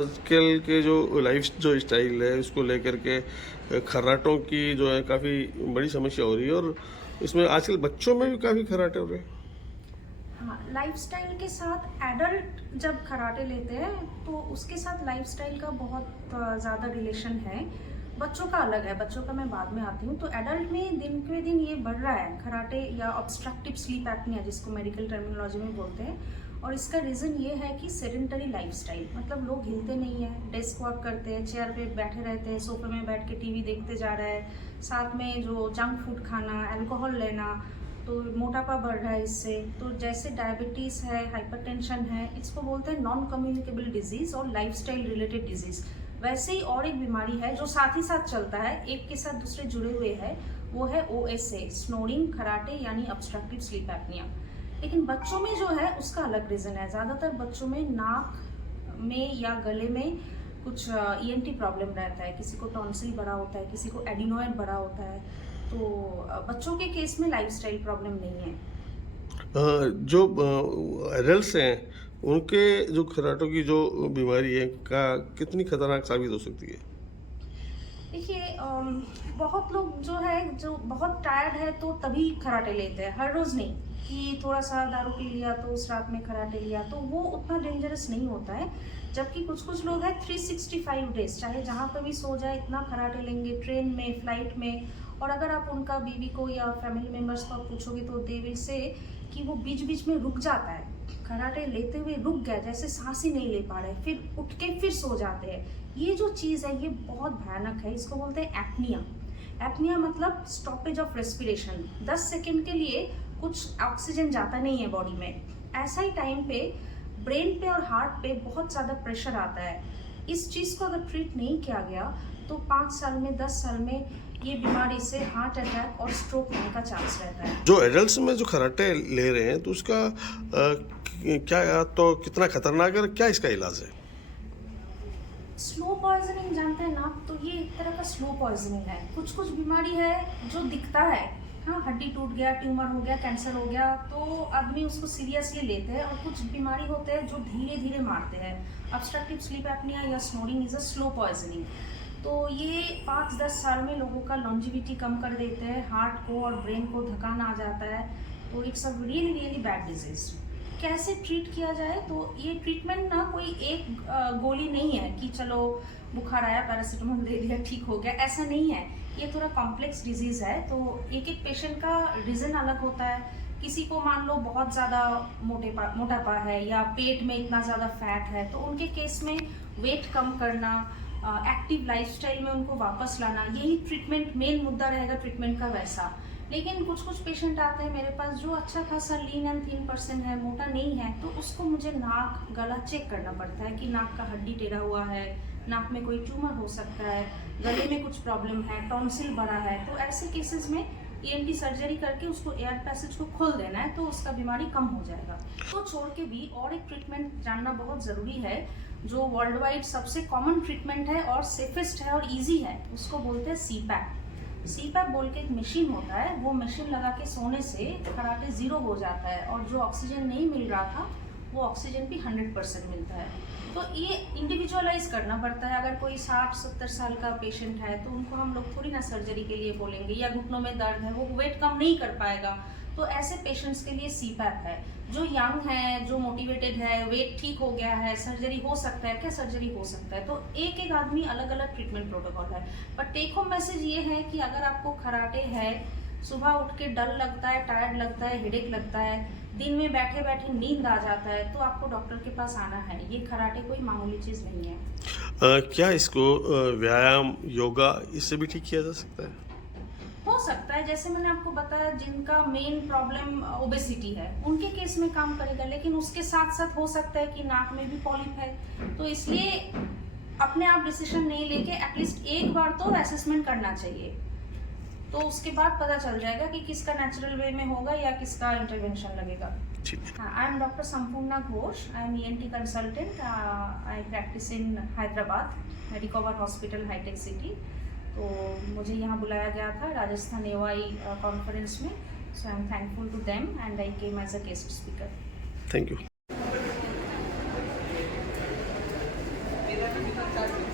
आजकल के जो लाइफ जो स्टाइल है उसको लेकर के खर्राटों की जो है काफ़ी बड़ी समस्या हो रही है और इसमें आजकल बच्चों में भी काफ़ी खर्राटे हो रहे हैं। हाँ, लाइफस्टाइल के साथ एडल्ट जब कराटे लेते हैं तो उसके साथ लाइफस्टाइल का बहुत ज़्यादा रिलेशन है। बच्चों का अलग है, बच्चों का मैं बाद में आती हूँ। तो एडल्ट में दिन पे दिन ये बढ़ रहा है कराटे या ऑब्स्ट्रक्टिव स्लीप एपनिया, जिसको मेडिकल टर्मिनोलॉजी में बोलते हैं। और इसका रीज़न ये है कि सेडेंटरी लाइफस्टाइल, मतलब लोग हिलते नहीं हैं, डेस्क वर्क करते हैं, चेयर पे बैठे रहते हैं, सोफे में बैठ के टीवी देखते जा रहा है, साथ में जो जंक फूड खाना, अल्कोहल लेना, तो मोटापा बढ़ रहा है इससे। तो जैसे डायबिटीज़ है, हाइपरटेंशन है, इसको बोलते हैं नॉन कम्युनिकेबल डिजीज़ और लाइफस्टाइल रिलेटेड डिजीज़। वैसे ही और एक बीमारी है जो साथ ही साथ चलता है, एक के साथ दूसरे जुड़े हुए हैं, वो है OSA, स्नोरिंग खराटे यानी ऑब्स्ट्रक्टिव स्लीप एपनिया। लेकिन बच्चों में जो है उसका अलग रीज़न है। ज़्यादातर बच्चों में नाक में या गले में कुछ ENT प्रॉब्लम रहता है, किसी को टॉन्सिल बड़ा होता है, किसी को एडिनोइड बड़ा होता है। तो बच्चों के केस में लाइफस्टाइल प्रॉब्लम नहीं है। जो एडल्ट्स हैं उनके जो खर्राटों की जो बीमारी है का कितनी खतरनाक साबित हो सकती है। देखिए, बहुत लोग जो है, जो बहुत टायर्ड है तो तभी खराटे लेते हैं, हर रोज़ नहीं कि थोड़ा सा दारू पी लिया तो उस रात में खराटे लिया, तो वो उतना डेंजरस नहीं होता है। जबकि कुछ कुछ लोग हैं 365 डेज चाहे जहाँ पर भी सो जाए इतना खराटे लेंगे, ट्रेन में, फ्लाइट में। और अगर आप उनका बीवी को या फैमिली मेम्बर्स को आप पूछोगे तो दे विल से कि वो बीच बीच में रुक जाता है, खराटे लेते हुए रुक गया, जैसे सांस ही नहीं ले पा रहे, फिर उठ के फिर सो जाते हैं। ये जो चीज़ है ये बहुत भयानक है, इसको बोलते हैं एपनिया। एपनिया मतलब स्टॉपेज ऑफ रेस्पिरेशन, 10 सेकेंड के लिए कुछ ऑक्सीजन जाता नहीं है बॉडी में। ऐसा ही टाइम पे ब्रेन पे और हार्ट पे बहुत ज़्यादा प्रेशर आता है। इस चीज़ को अगर ट्रीट नहीं किया गया तो 5 साल में, 10 साल में ये बीमारी से हार्ट अटैक और स्ट्रोक होने का चांस रहता है। जो एडल्ट्स में जो खर्राटे ले रहे हैं तो उसका क्या तो कितना खतरनाक है और क्या इसका इलाज है। स्लो पॉइजनिंग जानते हैं ना, तो ये एक तरह का स्लो पॉइजनिंग है। कुछ कुछ बीमारी है जो दिखता है, हाँ, हड्डी टूट गया, ट्यूमर हो गया, कैंसर हो गया, तो आदमी उसको सीरियसली लेते हैं। और कुछ बीमारी होते हैं जो धीरे धीरे मारते हैं। ऑब्स्ट्रक्टिव स्लीप एपनिया या snoring is a slow poisoning. तो ये 5-10 साल में लोगों का लॉन्जिविटी कम कर देते हैं, हार्ट को और ब्रेन को थकान आ जाता है। तो it's a really really bad disease. कैसे ट्रीट किया जाए, तो ये ट्रीटमेंट ना कोई एक गोली नहीं है कि चलो बुखार आया पैरासीटामोल दे दिया ठीक हो गया, ऐसा नहीं है। ये थोड़ा कॉम्प्लेक्स डिजीज़ है, तो एक एक पेशेंट का रीज़न अलग होता है। किसी को मान लो बहुत ज़्यादा मोटापा है या पेट में इतना ज़्यादा फैट है, तो उनके केस में वेट कम करना, एक्टिव लाइफस्टाइल में उनको वापस लाना, यही ट्रीटमेंट मेन मुद्दा रहेगा ट्रीटमेंट का वैसा। लेकिन कुछ कुछ पेशेंट आते हैं मेरे पास जो अच्छा खासा लीन एंड थिन पर्सन है, मोटा नहीं है, तो उसको मुझे नाक गला चेक करना पड़ता है कि नाक का हड्डी टेढ़ा हुआ है, नाक में कोई ट्यूमर हो सकता है, गले में कुछ प्रॉब्लम है, टॉन्सिल बड़ा है। तो ऐसे केसेस में ENT सर्जरी करके उसको एयर पैसेज को खोल देना है, तो उसका बीमारी कम हो जाएगा। तो छोड़ के भी और एक ट्रीटमेंट जानना बहुत ज़रूरी है, जो वर्ल्ड वाइड सबसे कॉमन ट्रीटमेंट है और सेफेस्ट है और ईजी है, उसको बोलते हैं CPAP। CPAP बोल के एक मशीन होता है, वो मशीन लगा के सोने से खराटे ज़ीरो हो जाता है और जो ऑक्सीजन नहीं मिल रहा था वो ऑक्सीजन भी 100% मिलता है। तो ये इंडिविजुअलाइज करना पड़ता है। अगर कोई 60-70 साल का पेशेंट है तो उनको हम लोग थोड़ी ना सर्जरी के लिए बोलेंगे, या घुटनों में दर्द है, वो वेट कम नहीं कर पाएगा, तो ऐसे पेशेंट्स के लिए CPAP है। जो यंग है, जो मोटिवेटेड है, वेट ठीक हो गया है, सर्जरी हो सकता है क्या, सर्जरी हो सकता है। तो एक एक आदमी अलग अलग ट्रीटमेंट प्रोटोकॉल है। बट टेक होम मैसेज ये है कि अगर आपको खराटे है, सुबह उठ के डर लगता है, टायर्ड लगता है, हेडेक लगता है, दिन में बैठे बैठे नींद आ जाता है, तो आपको डॉक्टर के पास आना है। ये खराटे कोई मामूली चीज़ नहीं है। क्या इसको व्यायाम योगा इससे भी ठीक किया जा सकता है। हो सकता है, जैसे मैंने आपको बताया, जिनका मेन प्रॉब्लम ओबेसिटी है उनके केस में काम करेगा, लेकिन उसके साथ साथ हो सकता है कि नाक में भी पॉलिप है। तो इसलिए अपने आप डिसीजन नहीं लेके एटलीस्ट एक बार तो असेसमेंट करना चाहिए, तो उसके बाद पता चल जाएगा कि किसका नेचुरल वे में होगा या किसका इंटरवेंशन लगेगा। I am doctor Sampurna Ghosh, I am ENT consultant, I practice in Hyderabad Medicover hospital हाईटेक सिटी। तो मुझे यहाँ बुलाया गया था राजस्थान AOI कॉन्फ्रेंस में, so I am thankful to them and I came as a guest speaker. Thank you. चाहती हूँ।